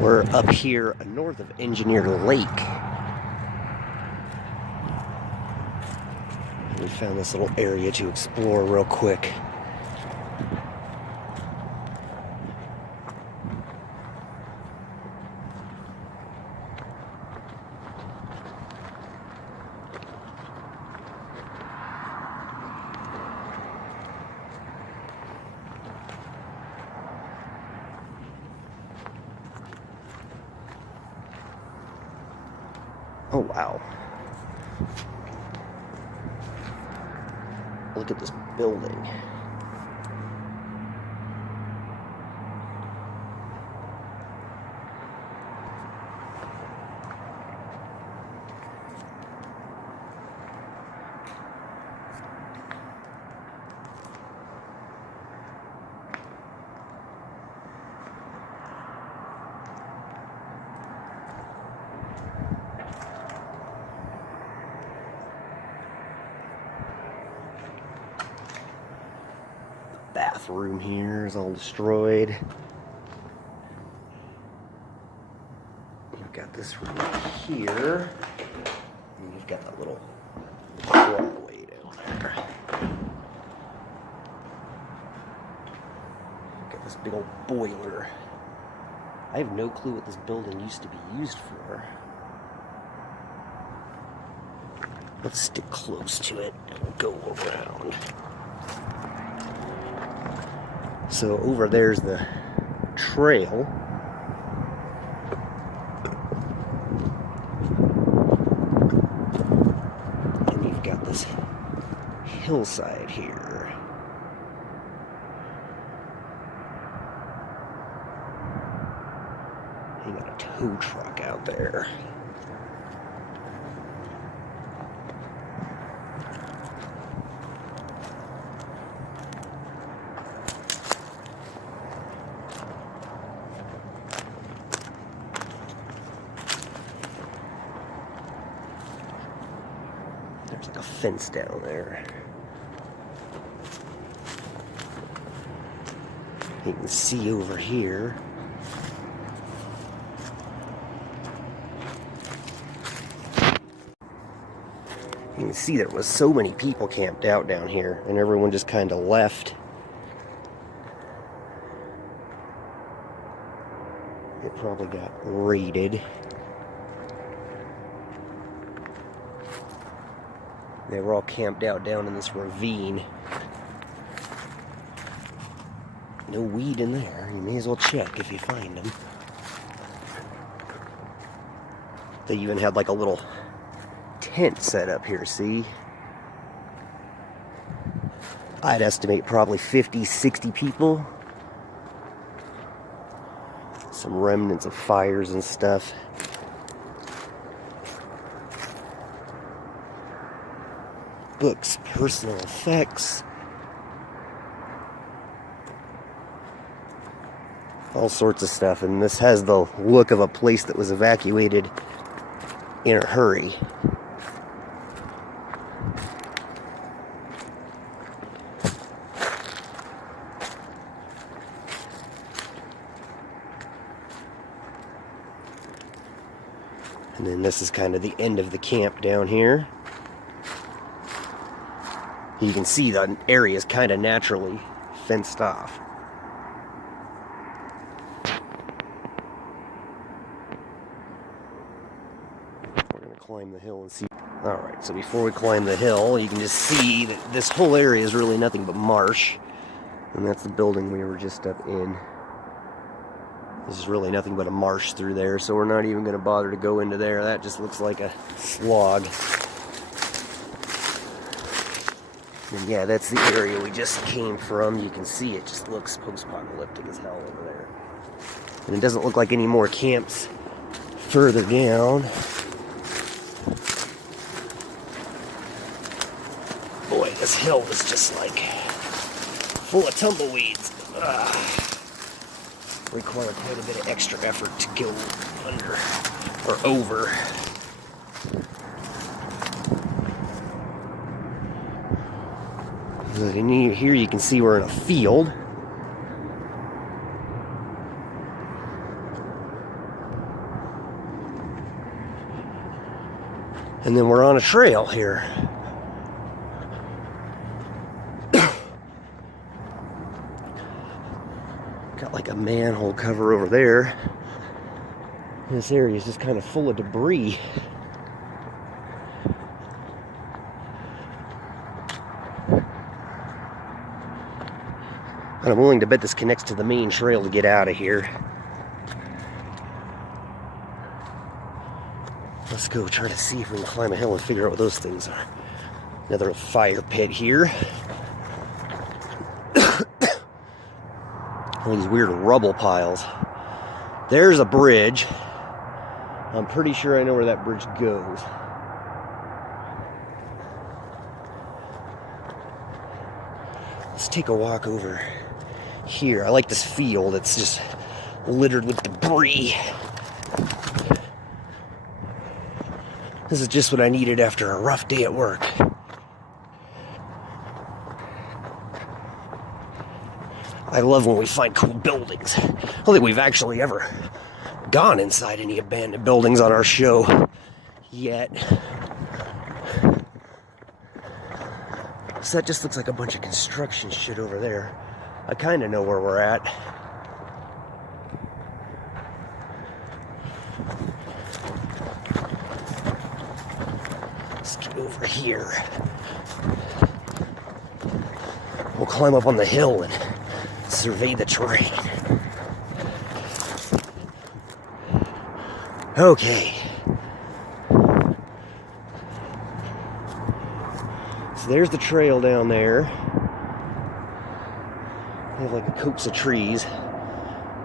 We're up here north of Engineer Lake. We found this little area to explore real quick. Oh, wow. Look at this building. Bathroom here is all destroyed. You've got this room here, and you've got that little hallway down there. Got this big old boiler. I have no clue what this building used to be used for. Let's stick close to it and we'll go around. So over there's the trail. And you've got this hillside here. You got a tow truck out there. There's like a fence down there. You can see over here. You can see there was so many people camped out down here, and everyone just kind of left. It probably got raided. They were all camped out down in this ravine. No weed in there. You may as well check if you find them. They even had like a little tent set up here, see? I'd estimate probably 50, 60 people. Some remnants of fires and stuff. Books, personal effects, all sorts of stuff, and this has the look of a place that was evacuated in a hurry. And then this is kind of the end of the camp down here. You can see the area is kind of naturally fenced off. We're going to climb the hill and see. Alright, so before we climb the hill, you can just see that this whole area is really nothing but marsh. And that's the building we were just up in. This is really nothing but a marsh through there, so we're not even going to bother to go into there. That just looks like a slog. And yeah, that's the area we just came from. You can see it just looks post-apocalyptic as hell over there. And it doesn't look like any more camps further down. This hill is just like full of tumbleweeds. Require quite a bit of extra effort to go under or over. Here you can see we're in a field. And then we're on a trail here. Got like a manhole cover over there. This area is just kind of full of debris. And I'm willing to bet this connects to the main trail to get out of here. Let's go try to see if we can climb a hill and figure out what those things are. Another fire pit here. All these weird rubble piles. There's a bridge. I'm pretty sure I know where that bridge goes. Let's take a walk over here. I like this field. It's just littered with debris. This is just what I needed after a rough day at work. I love when we find cool buildings. I don't think we've actually ever gone inside any abandoned buildings on our show yet. So that just looks like a bunch of construction shit over there. I kind of know where we're at. Let's get over here. We'll climb up on the hill and survey the terrain. Okay. So there's the trail down there. They have like a copse of trees.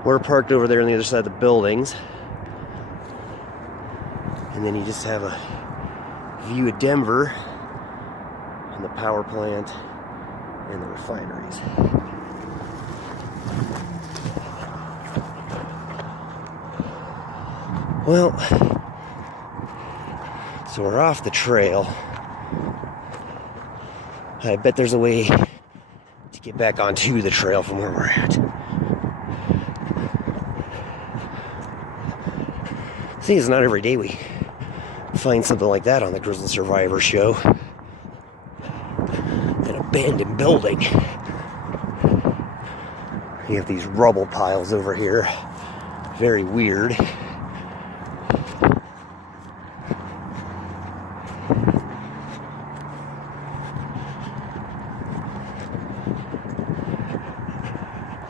We're parked over there on the other side of the buildings. And then you just have a view of Denver and the power plant and the refineries. Well, so we're off the trail. I bet there's a way to get back onto the trail from where we're at. See, it's not every day we find something like that on the Grizzled Survivor show. An abandoned building. You have these rubble piles over here. Very weird.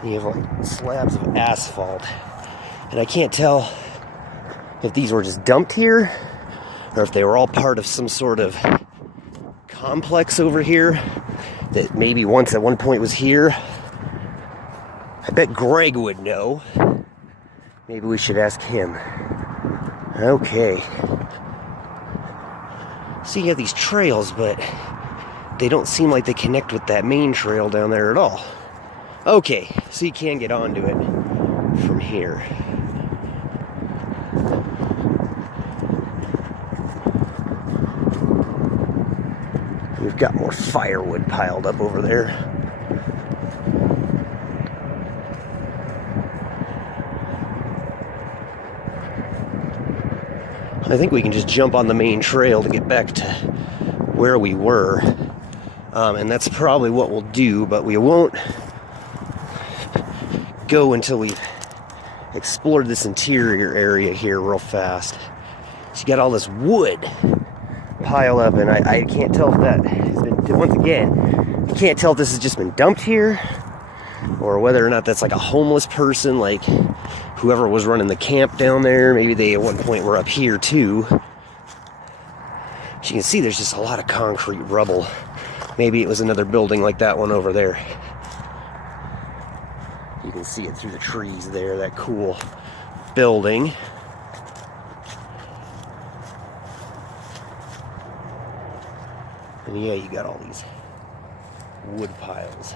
You have like slabs of asphalt. And I can't tell if these were just dumped here or if they were all part of some sort of complex over here that maybe once at one point was here. I bet Greg would know. Maybe we should ask him. Okay. So you have these trails, but they don't seem like they connect with that main trail down there at all. Okay, so you can get onto it from here. We've got more firewood piled up over there. I think we can just jump on the main trail to get back to where we were. And that's probably what we'll do, but we won't go until we've explored this interior area here real fast. So you got all this wood piled up, and I can't tell if that has been, once again, I can't tell if this has just been dumped here or whether or not that's like a homeless person, like whoever was running the camp down there. Maybe they at one point were up here too. As you can see, there's just a lot of concrete rubble. Maybe it was another building like that one over there. You can see it through the trees there, that cool building. And yeah, you got all these wood piles.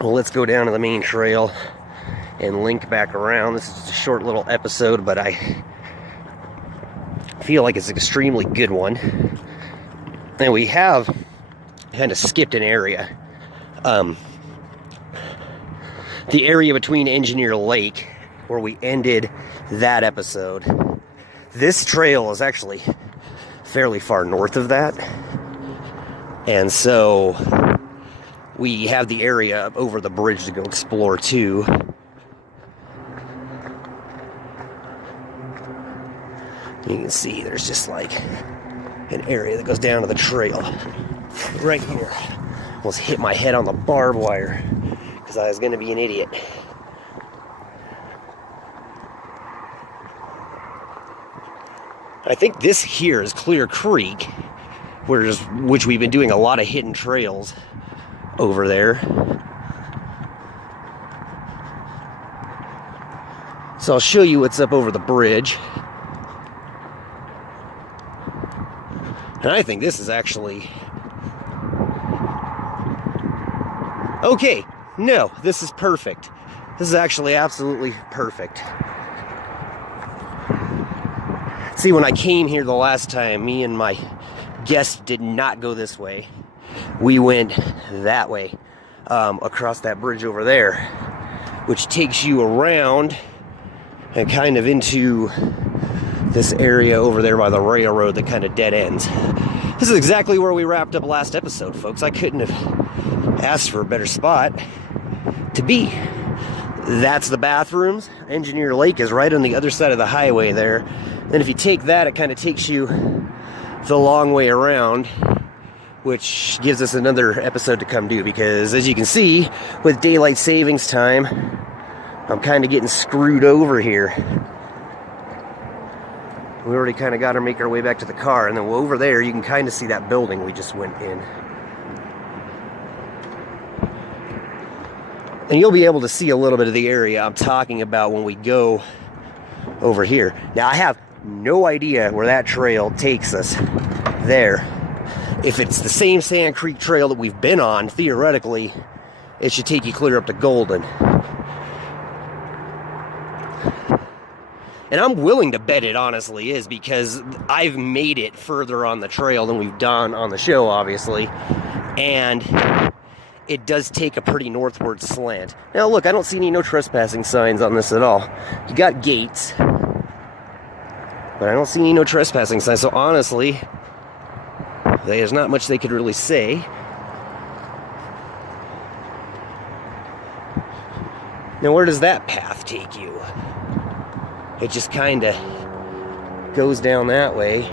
Well, let's go down to the main trail and link back around. This is just a short little episode, but I feel like it's an extremely good one. And we have kind of skipped an area. The area between Engineer Lake, where we ended that episode. This trail is actually fairly far north of that. And so we have the area up over the bridge to go explore too. You can see there's just like an area that goes down to the trail right here. Almost hit my head on the barbed wire because I was going to be an idiot. I think this here is Clear Creek, which we've been doing a lot of hidden trails over there. So I'll show you what's up over the bridge. And I think this is actually... Okay, no, this is perfect. This is actually absolutely perfect. See, when I came here the last time, me and my guest did not go this way. We went that way, across that bridge over there, which takes you around and kind of into this area over there by the railroad that kind of dead ends. This is exactly where we wrapped up last episode, folks. I couldn't have asked for a better spot to be. That's the bathrooms. Engineer Lake is right on the other side of the highway there. Then if you take that, it kind of takes you the long way around, which gives us another episode to come do, because as you can see, with daylight savings time, I'm kind of getting screwed over here. We already kind of got to make our way back to the car, and then over there you can kind of see that building we just went in. And you'll be able to see a little bit of the area I'm talking about when we go over here. Now, I have no idea where that trail takes us there. If it's the same Sand Creek trail that we've been on, theoretically, it should take you clear up to Golden. And I'm willing to bet it honestly is, because I've made it further on the trail than we've done on the show, obviously. And it does take a pretty northward slant. Now look, I don't see any no trespassing signs on this at all. You got gates, but I don't see any no trespassing signs. So honestly, there's not much they could really say. Now where does that path take you? It just kind of goes down that way.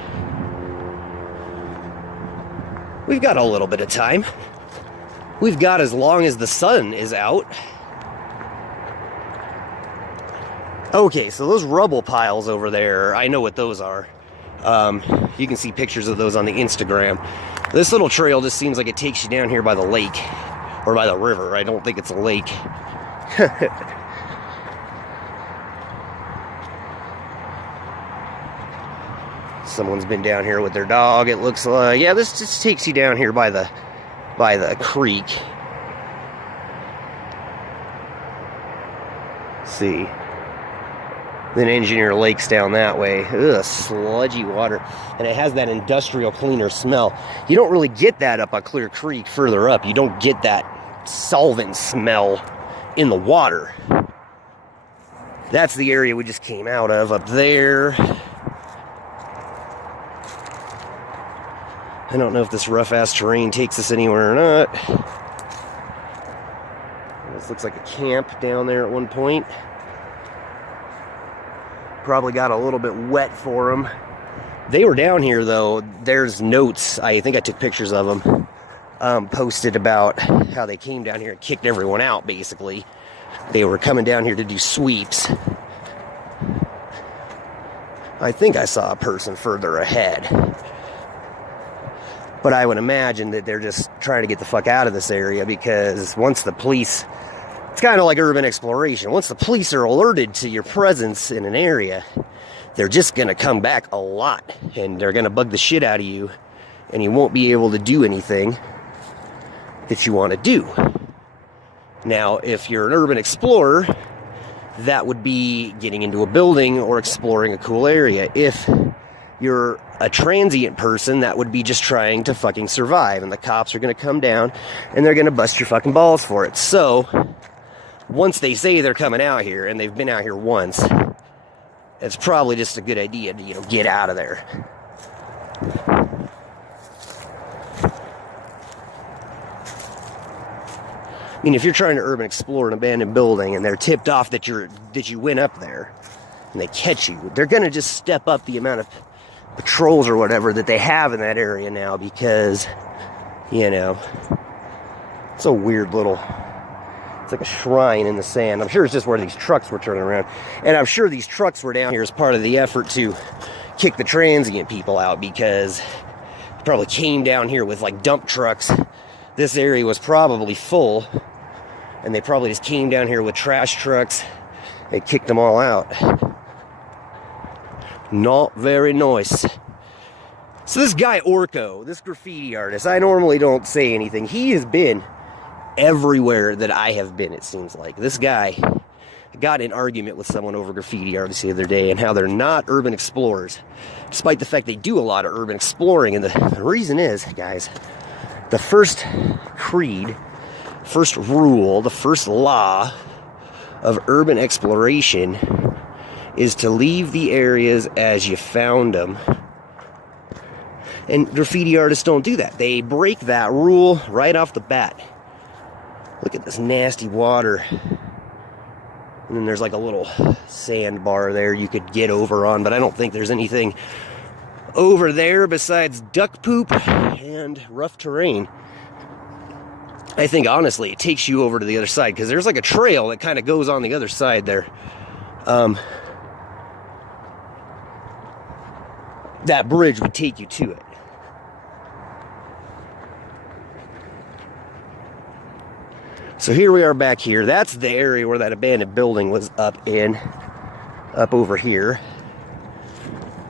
We've got a little bit of time. We've got as long as the sun is out. Okay, so those rubble piles over there, I know what those are. You can see pictures of those on the Instagram. This little trail just seems like it takes you down here by the lake, or by the river. I don't think it's a lake. Someone's been down here with their dog, it looks like. Yeah, this just takes you down here by the creek. See. Then Engineer Lake's down that way. Ugh, sludgy water. And it has that industrial cleaner smell. You don't really get that up on Clear Creek further up. You don't get that solvent smell in the water. That's the area we just came out of up there. I don't know if this rough-ass terrain takes us anywhere or not. This looks like a camp down there at one point. Probably got a little bit wet for them. They were down here, though. There's notes, I think I took pictures of them, posted about how they came down here and kicked everyone out, basically. They were coming down here to do sweeps. I think I saw a person further ahead. But I would imagine that they're just trying to get the fuck out of this area, because once the police... It's kind of like urban exploration. Once the police are alerted to your presence in an area, they're just going to come back a lot. And they're going to bug the shit out of you. And you won't be able to do anything. that you want to do. Now, if you're an urban explorer, that would be getting into a building or exploring a cool area. If you're a transient person, that would be just trying to fucking survive, and the cops are going to come down and they're going to bust your fucking balls for it. So once they say they're coming out here and they've been out here once, it's probably just a good idea to, you know, get out of there. I mean, if you're trying to urban explore an abandoned building and they're tipped off that you went up there and they catch you, they're going to just step up the amount of patrols or whatever that they have in that area now, because, you know, it's a weird little, it's like a shrine in the sand. I'm sure it's just where these trucks were turning around. And I'm sure these trucks were down here as part of the effort to kick the transient people out, because they probably came down here with like dump trucks. This area was probably full, and they probably just came down here with trash trucks. They kicked them all out. Not very nice. So this guy Orko, this graffiti artist, I normally don't say anything. He has been everywhere that I have been, it seems like. This guy got in an argument with someone over graffiti artists the other day and how they're not urban explorers, despite the fact they do a lot of urban exploring. And the reason is, guys, the first creed, first rule, the first law of urban exploration is to leave the areas as you found them. And graffiti artists don't do that. They break that rule right off the bat. Look at this nasty water. And then there's like a little sandbar there you could get over on, but I don't think there's anything over there besides duck poop and rough terrain. I think, honestly, it takes you over to the other side, because there's like a trail that kind of goes on the other side there. That bridge would take you to it. So here we are back here. That's the area where that abandoned building was up over here.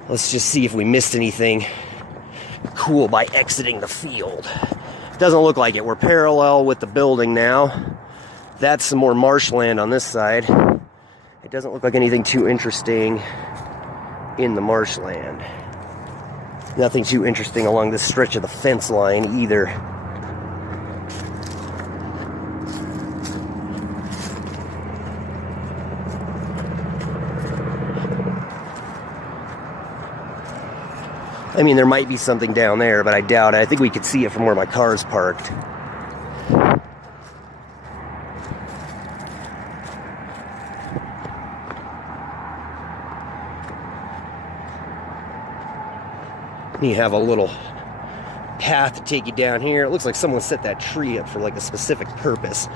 Let's just see if we missed anything cool by exiting the field. Doesn't look like it. We're parallel with the building now. That's some more marshland on this side. It doesn't look like anything too interesting in the marshland. Nothing too interesting along this stretch of the fence line either. I mean, there might be something down there, but I doubt it. I think we could see it from where my car's parked. You have a little path to take you down here. It looks like someone set that tree up for like a specific purpose.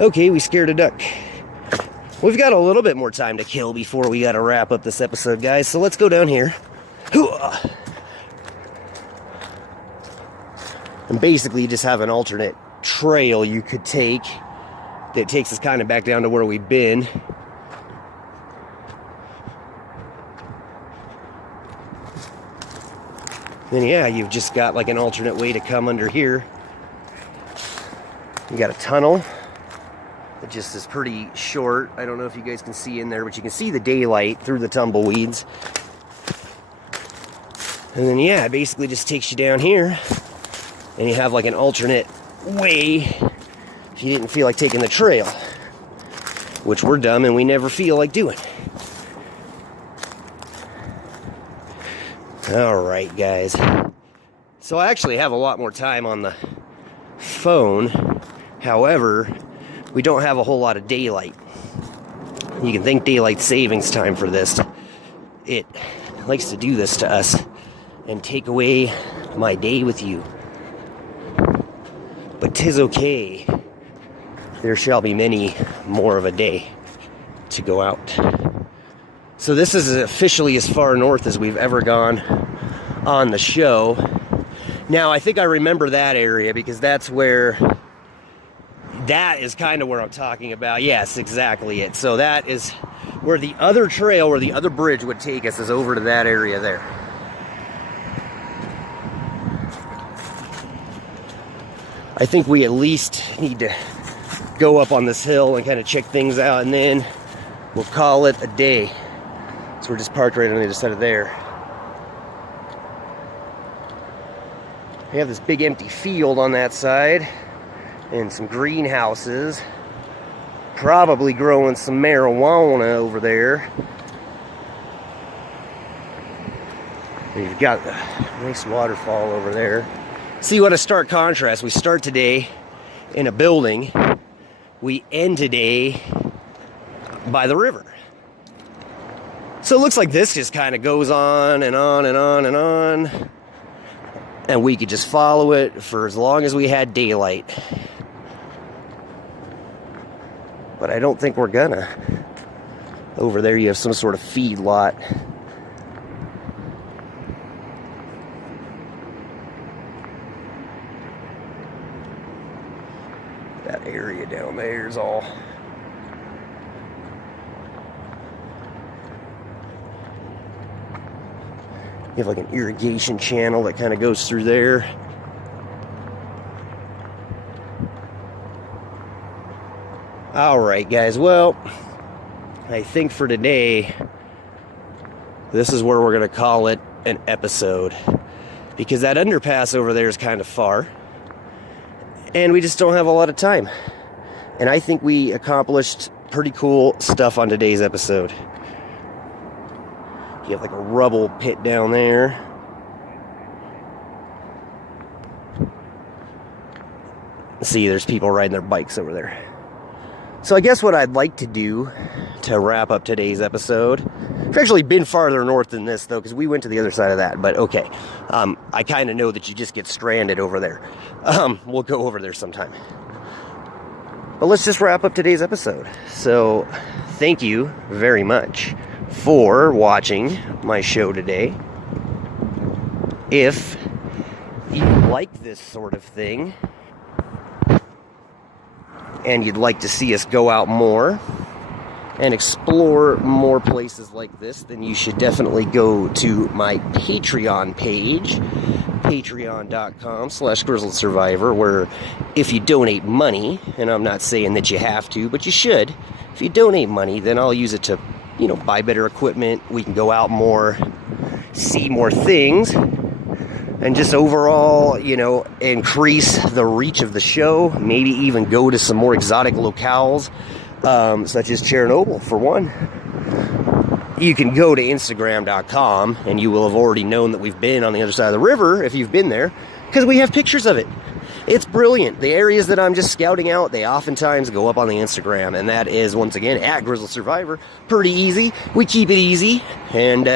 Okay, we scared a duck. We've got a little bit more time to kill before we got to wrap up this episode, guys. So let's go down here. And basically you just have an alternate trail you could take that takes us kind of back down to where we've been. Then yeah, you've just got like an alternate way to come under here. You got a tunnel. It just is pretty short. I don't know if you guys can see in there, but you can see the daylight through the tumbleweeds. And then yeah, it basically just takes you down here. And you have like an alternate way if you didn't feel like taking the trail. Which we're dumb and we never feel like doing. Alright, guys. So I actually have a lot more time on the phone. However, we don't have a whole lot of daylight. You can thank daylight savings time for this. It likes to do this to us and take away my day with you. But 'tis okay. There shall be many more of a day to go out. So this is officially as far north as we've ever gone on the show. Now, I think I remember that area because that's where... That is kind of where I'm talking about. Yes, exactly it. So that is where the other trail, where the other bridge would take us, is over to that area there. I think we at least need to go up on this hill and kind of check things out, and then we'll call it a day. So we're just parked right on the other side of there. We have this big empty field on that side and some greenhouses, probably growing some marijuana over there. We've got a nice waterfall over there. See what a stark contrast. We start today in a building, we end today by the river. So it looks like this just kind of goes on and on and on and on, and we could just follow it for as long as we had daylight. But I don't think we're gonna. Over there you have some sort of feed lot. That area down there is all you have like an irrigation channel that kind of goes through there. All right, guys. Well, I think for today, this is where we're going to call it an episode, because that underpass over there is kind of far, and we just don't have a lot of time. And I think we accomplished pretty cool stuff on today's episode. You have like a rubble pit down there. See, there's people riding their bikes over there. So I guess what I'd like to do to wrap up today's episode, we've actually been farther north than this though, because we went to the other side of that, but okay. I kind of know that you just get stranded over there. We'll go over there sometime. But let's just wrap up today's episode. So thank you very much for watching my show today. If you like this sort of thing, and you'd like to see us go out more and explore more places like this, then you should definitely go to my Patreon page, patreon.com/Grizzled Survivor, where if you donate money, and I'm not saying that you have to, but you should, if you donate money, then I'll use it to, buy better equipment. We can go out more, see more things, and just overall, increase the reach of the show. Maybe even go to some more exotic locales, such as Chernobyl, for one. You can go to Instagram.com, and you will have already known that we've been on the other side of the river, if you've been there, because we have pictures of it. It's brilliant. The areas that I'm just scouting out, they oftentimes go up on the Instagram, and that is, once again, at Grizzled Survivor. Pretty easy. We keep it easy, and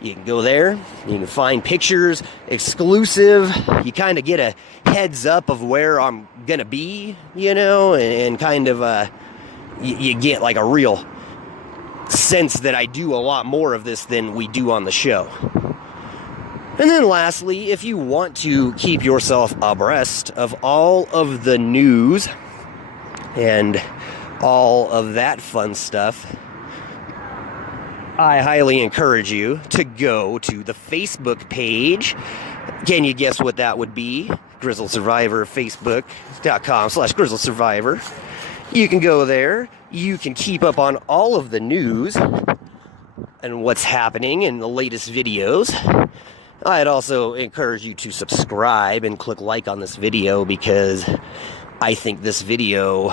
you can go there, you can find pictures, exclusive, you kind of get a heads up of where I'm gonna be, and kind of, you get like a real sense that I do a lot more of this than we do on the show. And then lastly, if you want to keep yourself abreast of all of the news and all of that fun stuff, I highly encourage you to go to the Facebook page. Can you guess what that would be? Grizzled Survivor, facebook.com/Grizzled Survivor. You can go there. You can keep up on all of the news and what's happening in the latest videos. I'd also encourage you to subscribe and click like on this video, because I think this video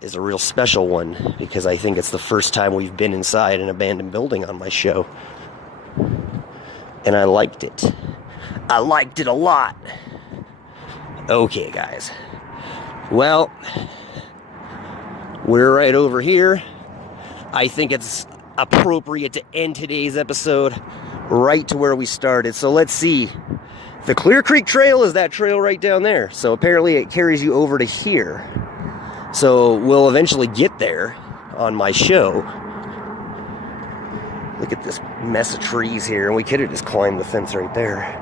is a real special one, because I think it's the first time we've been inside an abandoned building on my show. And I liked it. I liked it a lot. Okay, guys. Well, we're right over here. I think it's appropriate to end today's episode right to where we started. So let's see. The Clear Creek Trail is that trail right down there. So apparently it carries you over to here. So we'll eventually get there on my show. Look at this mess of trees here, and we could have just climbed the fence right there.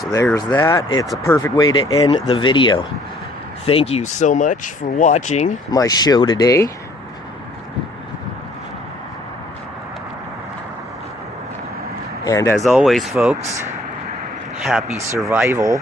So there's that. It's a perfect way to end the video. Thank you so much for watching my show today. And as always, folks, happy survival.